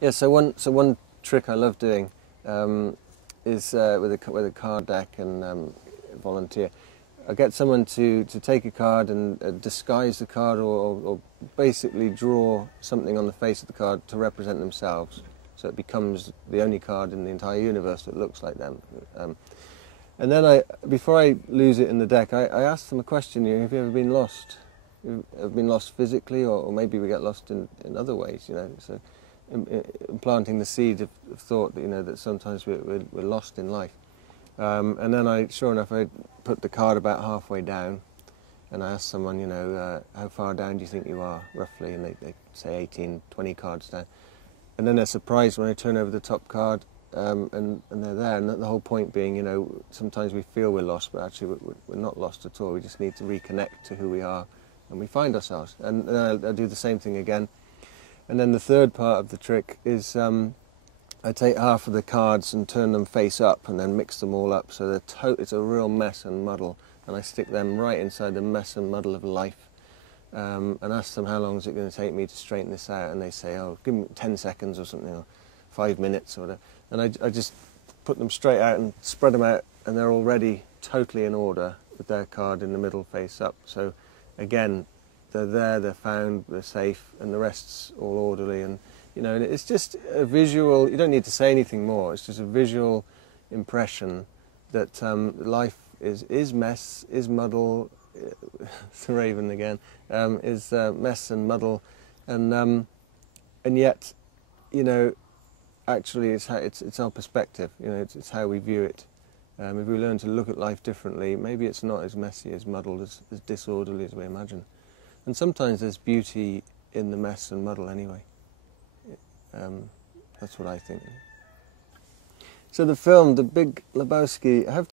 Yeah, so one trick I love doing is with a card deck and volunteer. I get someone to take a card and disguise the card, or basically draw something on the face of the card to represent themselves, so it becomes the only card in the entire universe that looks like them. And then before I lose it in the deck, I ask them a question. Have you ever been lost? Have been lost physically, or maybe we get lost in other ways, So implanting the seed of thought that, that sometimes we're lost in life. And then sure enough, I put the card about halfway down, and I ask someone, how far down do you think you are, roughly? And they say 18, 20 cards down. And then they're surprised when I turn over the top card, and they're there. And the whole point being, sometimes we feel we're lost, but actually we're not lost at all. We just need to reconnect to who we are, and we find ourselves. And then I do the same thing again. And then the third part of the trick is I take half of the cards and turn them face up, and then mix them all up so it's a real mess and muddle, and I stick them right inside the mess and muddle of life, and ask them how long is it going to take me to straighten this out, and they say, oh, give me 10 seconds or something, or 5 minutes or whatever, and I just put them straight out and spread them out, and they're already totally in order with their card in the middle face up. So again, they're there, they're found, they're safe, and the rest's all orderly. And and it's just a visual. You don't need to say anything more. It's just a visual impression that life is mess, is muddle. It's the Raven again. Is mess and muddle, and yet, actually, it's our perspective. It's how we view it. If we learn to look at life differently, maybe it's not as messy, as muddled, as disorderly as we imagine. And sometimes there's beauty in the mess and muddle anyway. That's what I think. So the film, The Big Lebowski, I have